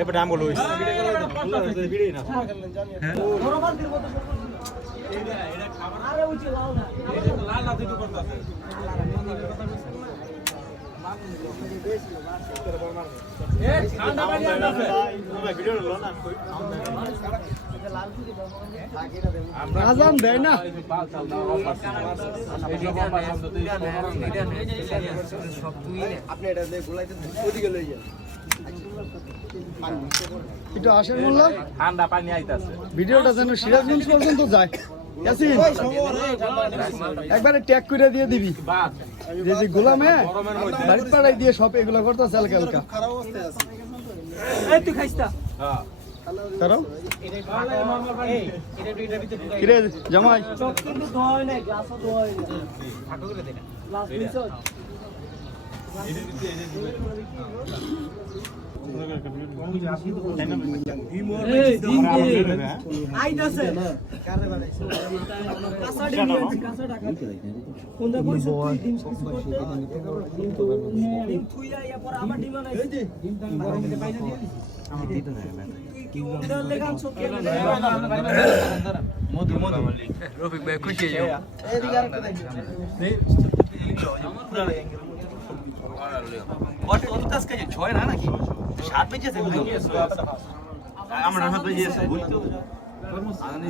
এবার নাম বলো আজান দেয় না আপনি এটা গোলাইতে ওদিকে লই যান একটু আসেন বললাম ঠান্ডা পানি আইতাছে ভিডিওটা যেন সিরাজগঞ্জ পর্যন্ত যায় ইয়াসিন একবারে ট্যাগ করে দিয়ে দিবি যে যে গোলামে বাড়িতে পাড়াই দিয়ে সব এগুলো করতেছে হালকা হালকা এই তুই খাইছটা হ্যাঁ কারণ কিরে জামাই সব কিন্তু ধোয় নাই গ্লাসও ধোয় নাই ফাঁকা করে দে না গ্লাস নিছ আইতাছে কারে বানাইছে কাঁচা ডিম কাঁচা টাকা কোনটা কইছ তুই ডিম কিছু করতে কিন্তু ডিম থুইয়া ইয়া পর আবার ডিম বানাইছে ডিম তো গরম দিতে পাই না দিয়ে আমার দিতে না কি ওটা লেগান সব কে মধু মধু রফিক ভাই খুশি হয়ে যাও এদিকে আর কত কত কাজ ছয় না নাকি 7 পেজে আছে আমরা 7 পেজে আছে বুঝতো আনানি